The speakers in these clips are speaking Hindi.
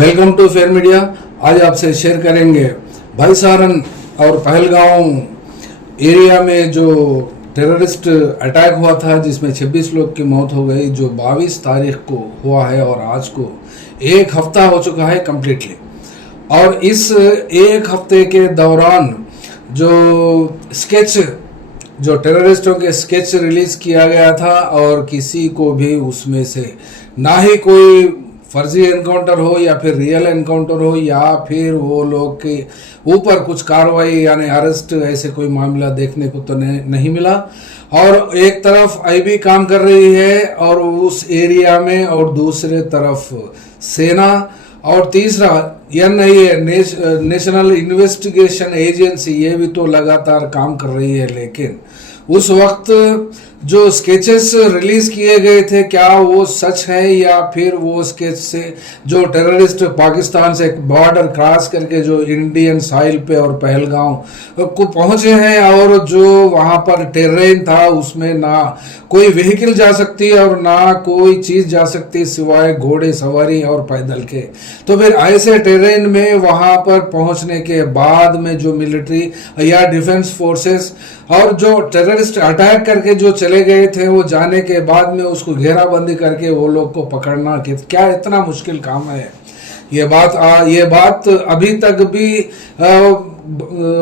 Welcome to fair media. आज आपसे शेयर करेंगे भाईसारन और पहलगांव एरिया में जो टेररिस्ट अटैक हुआ था जिसमें 26 लोग की मौत हो गई, जो 22 तारीख को हुआ है और आज को एक हफ्ता हो चुका है कम्प्लीटली। और इस एक हफ्ते के दौरान जो टेररिस्टों के स्केच रिलीज किया गया था और किसी को भी उसमें से ना ही कोई फर्जी एनकाउंटर हो या फिर रियल एनकाउंटर हो या फिर वो लोग के ऊपर कुछ कार्रवाई यानी अरेस्ट ऐसे कोई मामला देखने को तो नहीं मिला। और एक तरफ आईबी काम कर रही है और उस एरिया में, और दूसरे तरफ सेना, और तीसरा एनआईए नेशनल इन्वेस्टिगेशन एजेंसी ये भी तो लगातार काम कर रही है। लेकिन उस वक्त जो स्केचेस रिलीज किए गए थे, क्या वो सच है या फिर वो स्केच से जो टेररिस्ट पाकिस्तान से बॉर्डर क्रॉस करके जो इंडियन साइल पे और पहलगांव को पहुंचे हैं, और जो वहां पर टेरेन था उसमें ना कोई व्हीकल जा सकती और ना कोई चीज जा सकती सिवाय घोड़े सवारी और पैदल के। तो फिर ऐसे टेरेन में वहां पर पहुंचने के बाद में जो मिलिट्री या डिफेंस फोर्सेस और जो टेररिस्ट अटैक करके जो चले गए थे, वो जाने के बाद में उसको घेराबंदी करके वो लोग को पकड़ना कि क्या इतना मुश्किल काम है। ये बात अभी तक भी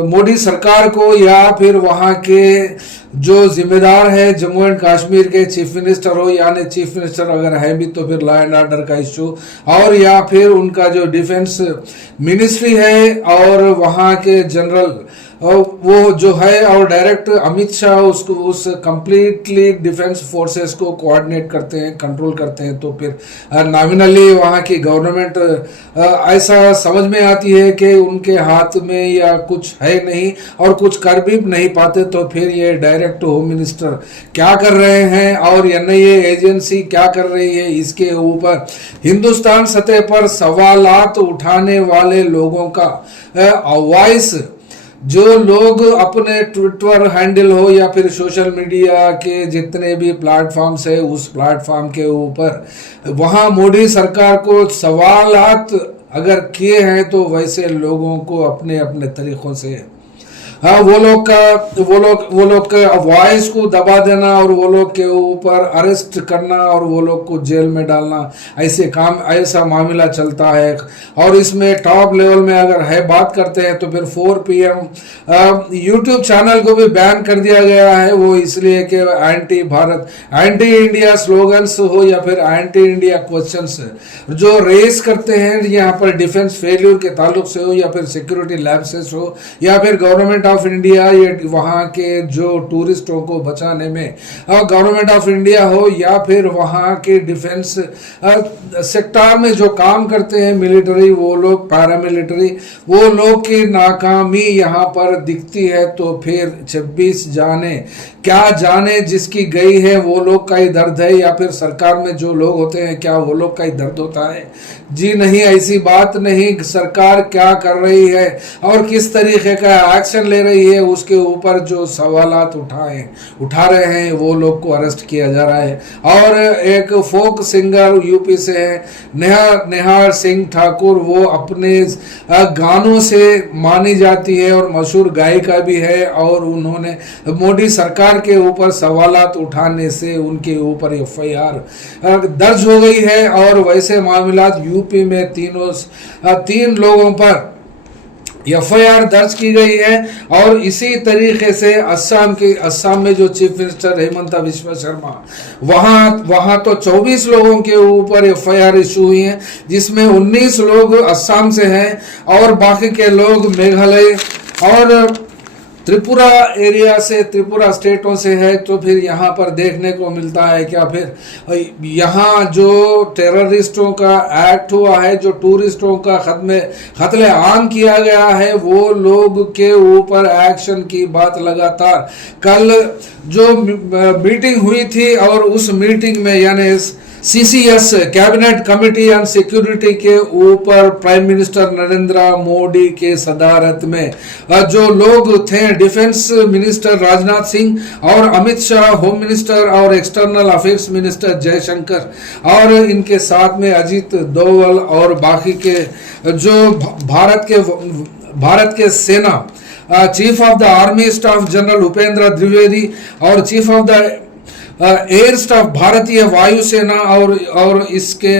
मोदी सरकार को या फिर वहाँ के जो जिम्मेदार है जम्मू एंड कश्मीर के चीफ मिनिस्टर हो, यानी चीफ मिनिस्टर अगर है भी तो फिर लॉ एंड ऑर्डर का इश्यू, और या फिर उनका जो डिफेंस मिनिस्ट्री है और वहाँ के जनरल वो जो है और डायरेक्ट अमित शाह उसको उस कंप्लीटली डिफेंस फोर्सेस को कोऑर्डिनेट करते हैं, कंट्रोल करते हैं। तो फिर नॉमिनली वहाँ की गवर्नमेंट ऐसा समझ में आती है कि उनके हाथ में या कुछ है नहीं और कुछ कर भी नहीं पाते। तो फिर ये डायरेक्ट होम मिनिस्टर क्या कर रहे हैं और एनआईए एजेंसी क्या कर रही है, इसके ऊपर हिंदुस्तान सतह पर सवालात उठाने वाले लोगों का वॉइस, जो लोग अपने ट्विटर हैंडल हो या फिर सोशल मीडिया के जितने भी प्लेटफॉर्म्स है उस प्लेटफॉर्म के ऊपर वहाँ मोदी सरकार को सवालात अगर किए हैं, तो वैसे लोगों को अपने अपने तरीकों से वो लोग का वॉइस को दबा देना और वो लोग के ऊपर अरेस्ट करना और वो लोग को जेल में डालना, ऐसा मामला चलता है। और इसमें टॉप लेवल में अगर है बात करते हैं तो फिर 4 PM यूट्यूब चैनल को भी बैन कर दिया गया है। वो इसलिए कि anti Bharat, anti India slogans हो या फिर एंटी इंडिया क्वेश्चंस जो रेस करते हैं, यहाँ पर डिफेंस फेल्यूर के ताल्लुक से हो या फिर सिक्योरिटी लैप्सेस हो या फिर गवर्नमेंट ऑफ इंडिया ये वहाँ के जो टूरिस्टों को बचाने में गवर्नमेंट ऑफ इंडिया हो या फिर वहाँ के डिफेंस सेक्टर में जो काम करते हैं मिलिट्री, वो लोग पैरामिलिट्री, वो लोग की नाकामी यहाँ पर दिखती है। तो फिर 26 जाने क्या जाने जिसकी गई है वो लोग का ही दर्द है या फिर सरकार में जो लोग होते हैं क्या वो लोग का ही दर्द होता है? जी नहीं, ऐसी बात नहीं। सरकार क्या कर रही है और किस तरीके का एक्शन ले रही है उसके ऊपर जो सवालात उठा रहे हैं वो लोग को अरेस्ट किया जा रहा है। और एक फोक सिंगर यूपी से है नेहा सिंह ठाकुर, वो अपने गानों से मानी जाती है और मशहूर गायिका भी है, और उन्होंने मोदी सरकार के ऊपर सवालात उठाने से उनके ऊपर FIR दर्ज हो गई है। और वैसे मामलात यूपी में 3 लोगों पर FIR दर्ज की गई है। और इसी तरीके से असम में जो चीफ मिनिस्टर हेमंता बिस्वा शर्मा, वहाँ तो 24 लोगों के ऊपर FIR इशू हुई है, जिसमें 19 लोग असम से हैं और बाकी के लोग मेघालय और त्रिपुरा एरिया से, त्रिपुरा स्टेटों से है। तो फिर यहाँ पर देखने को मिलता है क्या, फिर यहाँ जो टेररिस्टों का एक्ट हुआ है, जो टूरिस्टों का कत्ले आम किया गया है, वो लोग के ऊपर एक्शन की बात लगातार। कल जो मीटिंग हुई थी और उस मीटिंग में यानी CCS cabinet committee on security के ऊपर प्राइम मिनिस्टर नरेंद्र मोदी के सदारत में जो लोग थे, डिफेंस मिनिस्टर राजनाथ सिंह और अमित शाह, होम मिनिस्टर और एक्सटर्नल अफेयर्स मिनिस्टर जयशंकर, और इनके साथ में अजीत डोवल और बाकी के जो भारत के सेना chief of the army staff general Upendra Dwivedi और chief of the air staff भारतीय वायुसेना और इसके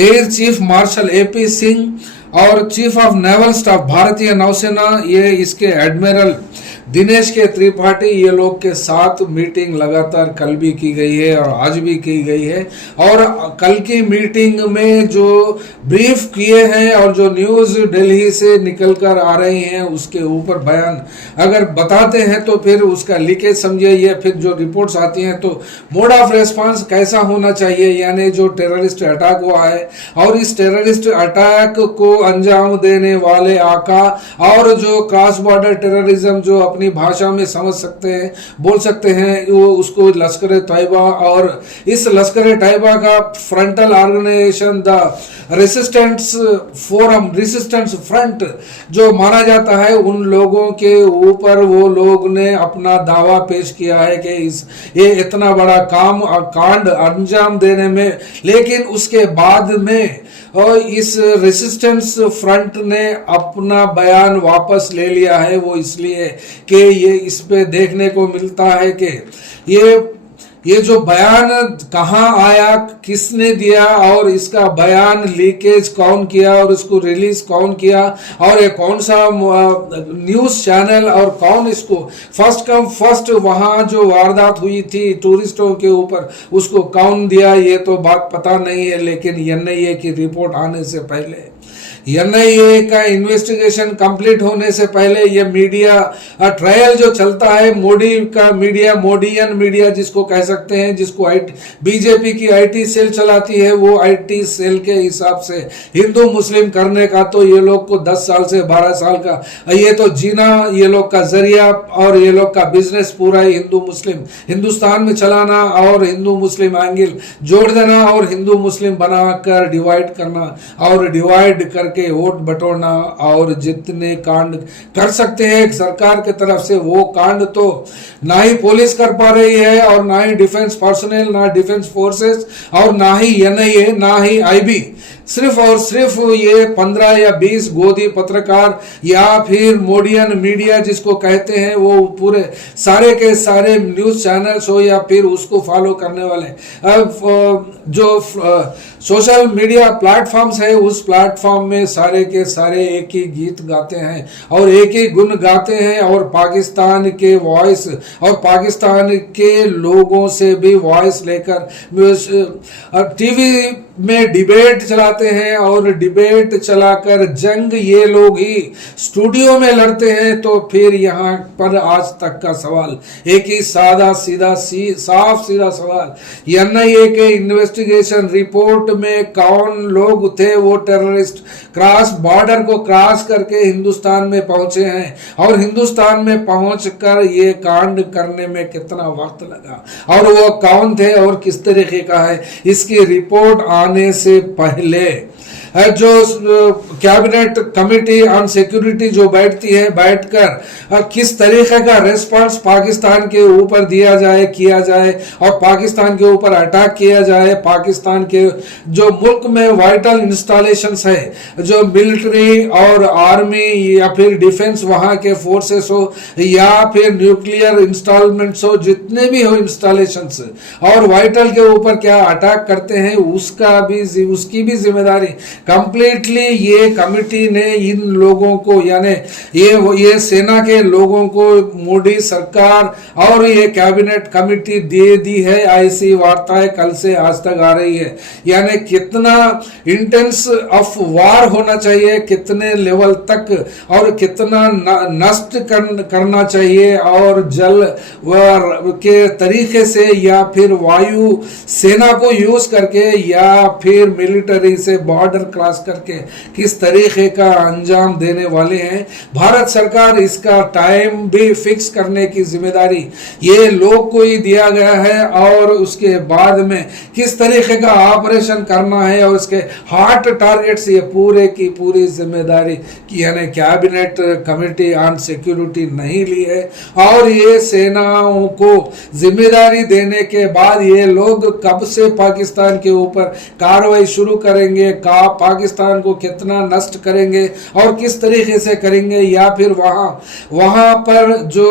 air chief marshal AP Singh और चीफ ऑफ नेवल स्टाफ भारतीय नौसेना, ये इसके एडमिरल दिनेश के त्रिपाठी, ये लोग के साथ मीटिंग लगातार कल भी की गई है और आज भी की गई है। और कल की मीटिंग में जो ब्रीफ किए हैं और जो न्यूज़ दिल्ली से निकल कर आ रही हैं उसके ऊपर बयान अगर बताते हैं तो फिर उसका लीकेज समझिए, फिर जो रिपोर्ट्स आती हैं तो मोड ऑफ रेस्पॉन्स कैसा होना चाहिए, यानी जो टेररिस्ट अटैक हुआ है और इस टेररिस्ट अटैक को अंजाम देने वाले आका और जो क्रॉस बॉर्डर टेररिज्म जो अपनी भाषा में समझ सकते हैं, बोल सकते हैं, वो उसको लश्कर तैयबा, और इस लश्कर तैयबा का frontal organisation the resistance forum, resistance front जो माना जाता है, उन लोगों के ऊपर वो लोग ने अपना दावा पेश किया है कि ये इतना बड़ा कांड अंजाम देने में, लेकिन उसके बाद में और इस रेसिस्टेंस फ्रंट ने अपना बयान वापस ले लिया है। वो इसलिए कि ये इस पे देखने को मिलता है कि ये जो बयान कहाँ आया, किसने दिया और इसका बयान लीकेज कौन किया और इसको रिलीज कौन किया और ये कौन सा न्यूज चैनल और कौन इसको फर्स्ट कम फर्स्ट वहां जो वारदात हुई थी टूरिस्टों के ऊपर उसको कौन दिया, ये तो बात पता नहीं है। लेकिन एनआईए की रिपोर्ट आने से पहले, एनआईए का इन्वेस्टिगेशन कंप्लीट होने से पहले, ये मीडिया ट्रायल जो चलता है, मोदी का मीडिया, मोडियन मीडिया जिसको कह सकते हैं, जिसको बीजेपी की आईटी सेल चलाती है, वो आईटी सेल के हिसाब से हिंदू मुस्लिम करने का तो ये लोग को 10 साल से 12 साल का ये तो जीना ये लोग का जरिया और ये लोग का बिजनेस पूरा ही हिंदू मुस्लिम हिंदुस्तान में चलाना और हिंदू मुस्लिम एंगल जोड़ देना और हिंदू मुस्लिम बनाकर डिवाइड करना और डिवाइड कर के वोट बटोरना और जितने कांड कर सकते हैं सरकार की तरफ से वो कांड तो ना ही पुलिस कर पा रही है और ना ही डिफेंस पर्सनल, ना डिफेंस फोर्सेस और ना ही एनआईए, ना ही आईबी। सिर्फ और सिर्फ ये 15 या 20 गोदी पत्रकार या फिर मोडियन मीडिया जिसको कहते हैं, वो पूरे सारे के सारे न्यूज चैनल्स हो या फिर उसको फॉलो करने वाले जो सोशल मीडिया प्लेटफॉर्म्स है, उस प्लेटफॉर्म में सारे के सारे एक ही गीत गाते हैं और एक ही गुण गाते हैं और पाकिस्तान के वॉइस और पाकिस्तान के लोगों से भी वॉइस लेकर टीवी में डिबेट चलाते हैं और डिबेट चलाकर जंग ये लोग ही स्टूडियो में लड़ते हैं। तो फिर यहाँ पर आज तक का सवाल एक ही सादा सीधा साफ सीधा सवाल, एनआईए के इन्वेस्टिगेशन रिपोर्ट में कौन लोग थे वो टेररिस्ट क्रॉस बॉर्डर को क्रॉस करके हिंदुस्तान में पहुंचे हैं और हिंदुस्तान में पहुंचकर ये कांड करने में कितना वक्त लगा और वो कौन थे और किस तरीके का है, इसकी रिपोर्ट आने से पहले जो कैबिनेट कमेटी ऑन सिक्योरिटी जो बैठती है, बैठकर किस तरीके का रिस्पांस पाकिस्तान के ऊपर दिया जाए, किया जाए और पाकिस्तान के ऊपर अटैक किया जाए, पाकिस्तान के जो मुल्क में वाइटल इंस्टॉलेशंस है, जो मिलिट्री और आर्मी या फिर डिफेंस वहां के फोर्सेस हो या फिर न्यूक्लियर इंस्टॉलमेंट्स हो, जितने भी हो इंस्टॉलेशंस और वाइटल के ऊपर क्या अटैक करते हैं, उसकी भी जिम्मेदारी कंप्लीटली ये कमिटी ने इन लोगों को, यानी ये सेना के लोगों को मोदी सरकार और ये कैबिनेट कमिटी दे दी है। ऐसी वार्ताएं कल से आज तक आ रही है, यानी कितना इंटेंस ऑफ वार होना चाहिए, कितने लेवल तक और कितना नष्ट करना चाहिए और जल के तरीके से या फिर वायु सेना को यूज करके या फिर मिलिट्री से बॉर्डर क्रॉस करके किस तरीके का अंजाम देने वाले हैं। भारत सरकार इसका टाइम भी फिक्स करने की जिम्मेदारी ये लोग को ही दिया गया है और उसके बाद में किस तरीके का ऑपरेशन करना है और उसके हार्ट टारगेट्स ये पूरे की पूरी जिम्मेदारी की यानी कैबिनेट कमेटी ऑन सिक्योरिटी नहीं ली है। और ये सेनाओं को जिम्मेदारी देने के बाद ये लोग कब से पाकिस्तान के ऊपर कार्रवाई शुरू करेंगे, पाकिस्तान को कितना नष्ट करेंगे और किस तरीके से करेंगे, या फिर वहां पर जो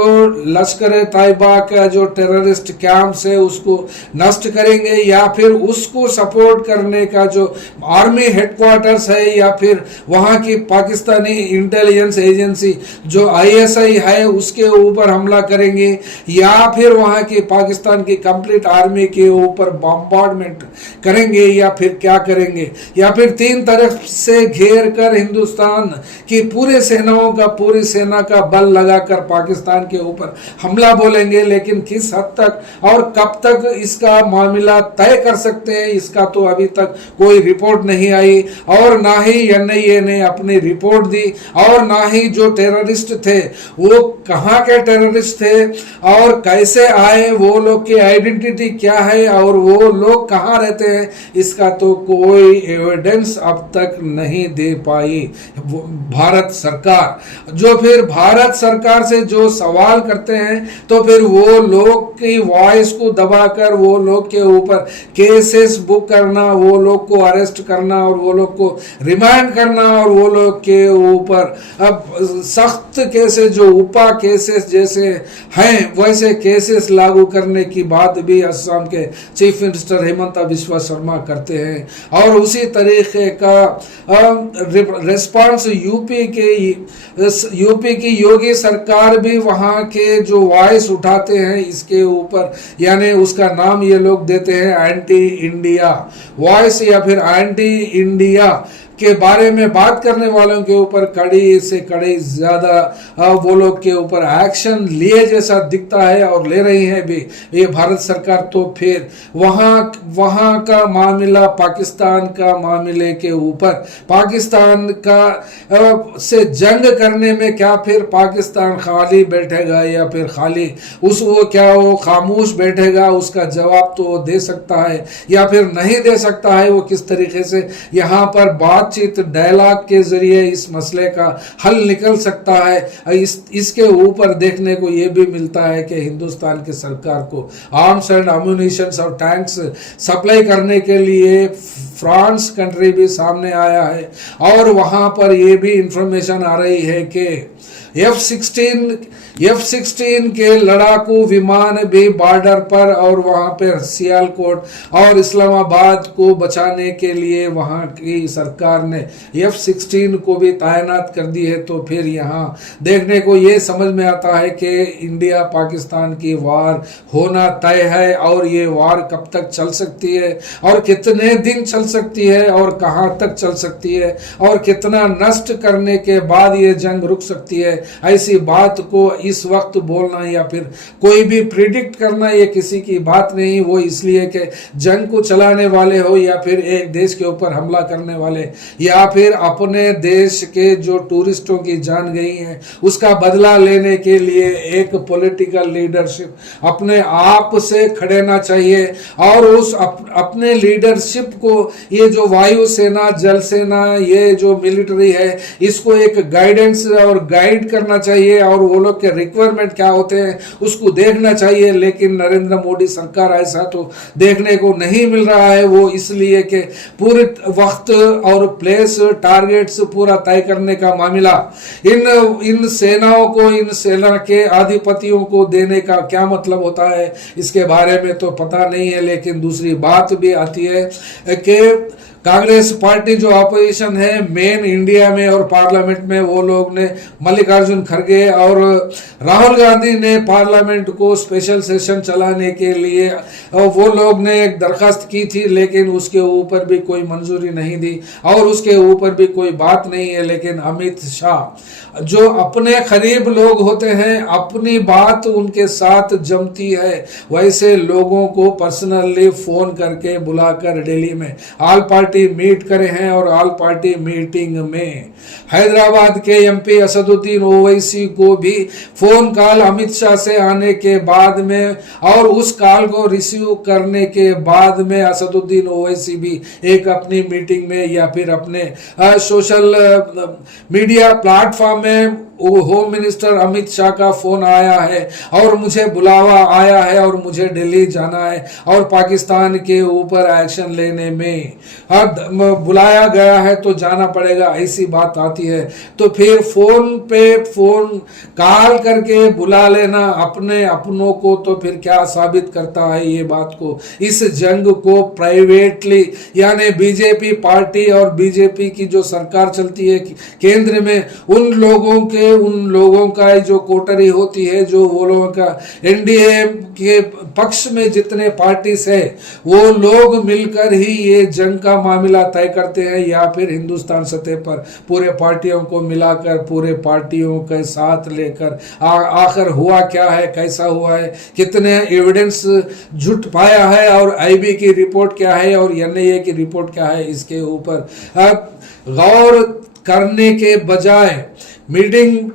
लश्कर तैयबा का जो टेररिस्ट कैंप्स है उसको नष्ट करेंगे, या फिर उसको सपोर्ट करने का जो आर्मी हेडक्वार्टर्स है या फिर वहां की पाकिस्तानी इंटेलिजेंस एजेंसी जो ISI है उसके ऊपर हमला करेंगे, या फिर वहां की पाकिस्तान की कंप्लीट आर्मी के ऊपर बॉम्बार्डमेंट करेंगे, या फिर क्या करेंगे, या फिर तीन तरफ से घेर कर हिंदुस्तान की पूरी सेना का बल लगाकर पाकिस्तान के ऊपर हमला बोलेंगे। लेकिन किस हद तक और कब तक इसका मामला तय कर सकते हैं इसका तो अभी तक कोई रिपोर्ट नहीं आई, और ना ही NIA ने अपनी रिपोर्ट दी, और ना ही जो टेररिस्ट थे वो कहां के टेररिस्ट थे और कैसे आए, वो लोग की आइडेंटिटी क्या है और वो लोग कहां रहते हैं, इसका तो कोई एविडेंस अब तक नहीं दे पाई भारत सरकार। जो फिर भारत सरकार से जो सवाल करते हैं तो फिर वो लोग की वॉइस को दबाकर वो लोग के ऊपर केसेस बुक करना, वो लोग को अरेस्ट करना और वो लोग को रिमांड करना और वो लोग के ऊपर अब सख्त केसेस जो उपा केसेस जैसे हैं वैसे केसेस लागू करने की बात भी असम के चीफ मिनिस्टर हेमंत बिस्वा शर्मा करते हैं। और उसी तरीके का रिस्पांस यूपी की योगी सरकार भी वहां के जो वॉइस उठाते हैं इसके ऊपर, यानी उसका नाम ये लोग देते हैं एंटी इंडिया वॉइस या फिर एंटी इंडिया के बारे में बात करने वालों के ऊपर कड़ी से कड़ी ज्यादा वो लोग के ऊपर एक्शन लिए जैसा दिखता है और ले रही है भी ये भारत सरकार। तो फिर वहां का मामला पाकिस्तान का मामले के ऊपर पाकिस्तान का से जंग करने में क्या फिर पाकिस्तान खाली बैठेगा या फिर खाली वो खामोश बैठेगा, उसका जवाब तो वो दे सकता है या फिर नहीं दे सकता है। वो किस तरीके से यहाँ पर बातचीत डायलॉग के जरिए इस मसले का हल निकल सकता है, इसके ऊपर देखने को ये भी मिलता है कि हिंदुस्तान की सरकार को आर्म्स एंड अम्यूनिशंस और टैंक्स सप्लाई करने के लिए फ्रांस कंट्री भी सामने आया है। और वहां पर ये भी इंफॉर्मेशन आ रही है कि F-16 के लड़ाकू विमान भी बॉर्डर पर और वहां पर सियालकोट और इस्लामाबाद को बचाने के लिए वहां की सरकार ने F-16 को भी तैनात कर दी है। तो फिर यहाँ देखने को ये समझ में आता है कि इंडिया पाकिस्तान की वार होना तय है, और ये वार कब तक चल सकती है और कितने दिन चल सकती है और कहां तक चल सकती है और कितना नष्ट करने के बाद ये जंग रुक सकती है, ऐसी बात को इस वक्त बोलना या फिर कोई भी प्रिडिक्ट करना ये किसी की बात नहीं। वो इसलिए कि जंग को चलाने वाले हो या फिर एक देश के ऊपर हमला करने वाले या फिर अपने देश के जो टूरिस्टों की जान गई है उसका बदला लेने के लिए एक पॉलिटिकल लीडरशिप अपने आप से खड़ेना चाहिए। और उस अपने लीडरशिप को ये जो वायु सेना, जल सेना, ये जो मिलिट्री है इसको एक गाइडेंस और गाइड करना चाहिए और वो लोग के रिक्वायरमेंट क्या होते हैं उसको देखना चाहिए। लेकिन नरेंद्र मोदी सरकार ऐसा तो देखने को नहीं मिल रहा है। वो इसलिए कि पूरे वक्त और प्लेस टारगेट्स पूरा तय करने का मामला इन सेनाओं को, इन सेना के अधिपतियों को देने का क्या मतलब होता है इसके बारे में तो पता नहीं है। लेकिन दूसरी बात भी आती है कि कांग्रेस पार्टी जो अपोजिशन है मेन इंडिया में और पार्लियामेंट में, वो लोग ने मल्लिकार्जुन खड़गे और राहुल गांधी ने पार्लियामेंट को स्पेशल सेशन चलाने के लिए वो लोग ने एक दरखास्त की थी, लेकिन उसके ऊपर भी कोई मंजूरी नहीं दी और उसके ऊपर भी कोई बात नहीं है। लेकिन अमित शाह जो अपने करीब लोग होते हैं, अपनी बात उनके साथ जमती है, वैसे लोगों को पर्सनली फोन करके बुलाकर दिल्ली में ऑल पार्टी पार्टी मीट करे हैं और ऑल पार्टी मीटिंग में हैदराबाद के एमपी असदुद्दीन ओवैसी को भी फोन कॉल अमित शाह से आने के बाद में और उस कॉल को रिसीव करने के बाद में असदुद्दीन ओवैसी भी एक अपनी मीटिंग में या फिर अपने सोशल मीडिया प्लेटफॉर्म में होम मिनिस्टर अमित शाह का फोन आया है और मुझे बुलावा आया है और मुझे दिल्ली जाना है और पाकिस्तान के ऊपर एक्शन लेने में बुलाया गया है तो जाना पड़ेगा, ऐसी बात आती है तो फिर फोन पे फोन कॉल करके बुला लेना अपने अपनों को तो फिर क्या साबित करता है ये बात को। इस जंग को प्राइवेटली यानी बीजेपी पार्टी और बीजेपी की जो सरकार चलती है केंद्र में उन लोगों का जो कोटरी होती है, जो वो लोगों का एनडीए के पक्ष में जितने पार्टीज है वो लोग मिलकर ही ये जंग का मामला तय करते हैं या फिर हिंदुस्तान सतह पर पूरे पार्टियों को मिलाकर पूरे पार्टियों के साथ लेकर आखिर हुआ क्या है, कैसा हुआ है, कितने एविडेंस जुट पाया है और आईबी की रिपोर्ट क्या है और एनआईए की रिपोर्ट क्या है, इसके ऊपर गौर करने के बजाय मीटिंग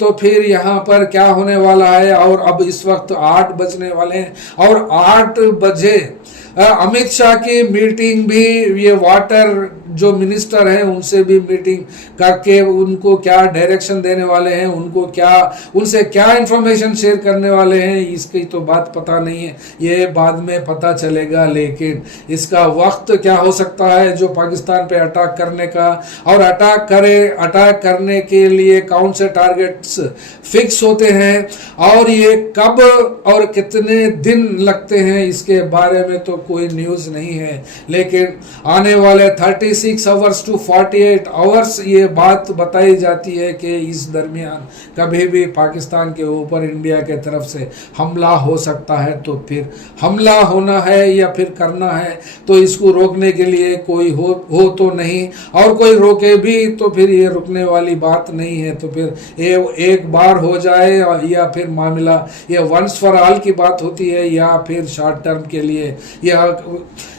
तो फिर यहाँ पर क्या होने वाला है। और अब इस वक्त 8 बजने वाले हैं और 8 बजे अमित शाह की मीटिंग भी ये वाटर जो मिनिस्टर हैं उनसे भी मीटिंग करके उनको क्या डायरेक्शन देने वाले हैं, उनसे क्या इंफॉर्मेशन शेयर करने वाले हैं, इसकी तो बात पता नहीं है, ये बाद में पता चलेगा। लेकिन इसका वक्त क्या हो सकता है जो पाकिस्तान पे अटैक करने का, और अटैक करने के लिए कौन से टारगेट्स फिक्स होते हैं और ये कब और कितने दिन लगते हैं, इसके बारे में तो कोई न्यूज़ नहीं है। लेकिन आने वाले 36 आवर्स टू 48 आवर्स ये बात बताई जाती है कि इस दरमियान कभी भी पाकिस्तान के ऊपर इंडिया के तरफ से हमला हो सकता है। तो फिर हमला होना है या फिर करना है तो इसको रोकने के लिए कोई हो तो नहीं, और कोई रोके भी तो फिर ये रुकने वाली बात नहीं है। तो फिर ये एक बार हो जाए या फिर मामला ये वंस फॉर ऑल की बात होती है या फिर शॉर्ट टर्म के लिए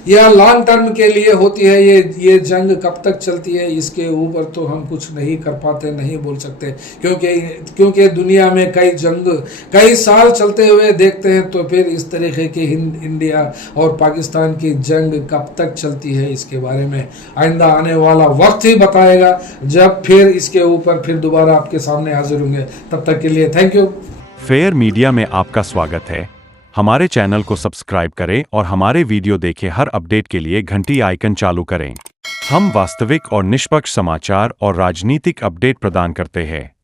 या लॉन्ग टर्म के लिए होती है। ये जंग कब तक चलती है इसके ऊपर तो हम कुछ नहीं कर पाते, नहीं बोल सकते, क्योंकि दुनिया में कई साल चलते हुए देखते हैं। तो फिर इस तरीके की इंडिया और पाकिस्तान की जंग कब तक चलती है इसके बारे में आइंदा आने वाला वक्त ही बताएगा, जब फिर इसके ऊपर फिर दोबारा आपके सामने हाजिर होंगे। तब तक के लिए थैंक यू। फेयर मीडिया में आपका स्वागत है। हमारे चैनल को सब्सक्राइब करें और हमारे वीडियो देखें। हर अपडेट के लिए घंटी आइकन चालू करें। हम वास्तविक और निष्पक्ष समाचार और राजनीतिक अपडेट प्रदान करते हैं।